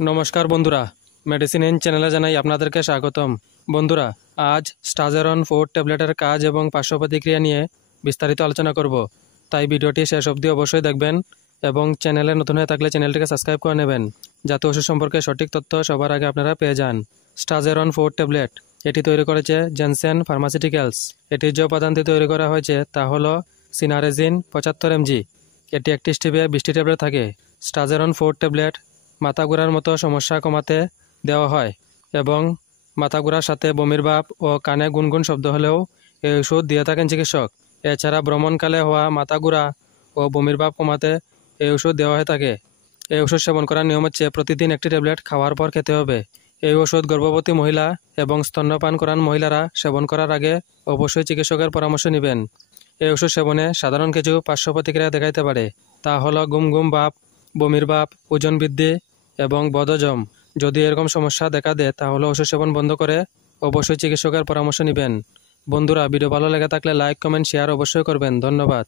নমস্কার বন্ধুরা, medicine in চ্যানেলে জানাই আপনাদেরকে স্বাগতম। বন্ধুরা, আজ স্টাজেরন 4 ট্যাবলেটের কাজ এবং পার্শ্ব প্রতিক্রিয়া নিয়ে বিস্তারিত আলোচনা করব। তাই ভিডিওটি শেষ অবধি অবশ্যই দেখবেন এবং চ্যানেলে নতুন হয়ে থাকলে চ্যানেলটিকে সাবস্ক্রাইব করে নেবেন, যাতে ওষুধ সম্পর্কে সঠিক তথ্য সবার আগে আপনারা পেয়ে যান। স্টাজেরন 4 ট্যাবলেট এটি তৈরি করেছে জেনসেন ফার্মাসিউটিক্যালস। এটির যে উপাদানটি তৈরি করা হয়েছে তা হলো সিনারেজিন 75 mg। এটি একটি স্টিভে 20টি ট্যাবলেট থাকে। স্টাজেরন 4 ট্যাবলেট মাথা ঘোরার মতো সমস্যা কমাতে দেওয়া হয় এবং মাথা ঘোরার সাথে বমির ভাব ও কানে গুনগুন শব্দ হলেও এই ওষুধ দিয়ে থাকেন চিকিৎসক। এছাড়া ভ্রমণকালে হওয়া মাথা ঘোরা ও বমির ভাব কমাতে এই ওষুধ দেওয়া হয়ে থাকে। এই ওষুধ সেবন করার নিয়ম হচ্ছে প্রতিদিন একটি ট্যাবলেট খাওয়ার পর খেতে হবে। এই ওষুধ গর্ভবতী মহিলা এবং স্তন্যপান করান মহিলারা সেবন করার আগে অবশ্যই চিকিৎসকের পরামর্শ নেবেন। এই ওষুধ সেবনে সাধারণ কিছু পার্শ্ব প্রতিক্রিয়া দেখাইতে পারে, তা হলো ঘুম ঘুম ভাব, বমির ভাব, ওজন বৃদ্ধি এবং বদহজম। যদি এরকম সমস্যা দেখা দেয় তাহলে ওষুধ সেবন বন্ধ করে অবশ্যই চিকিৎসকের পরামর্শ নেবেন। বন্ধুরা, ভিডিও ভালো লেগে থাকলে লাইক, কমেন্ট, শেয়ার অবশ্যই করবেন। ধন্যবাদ।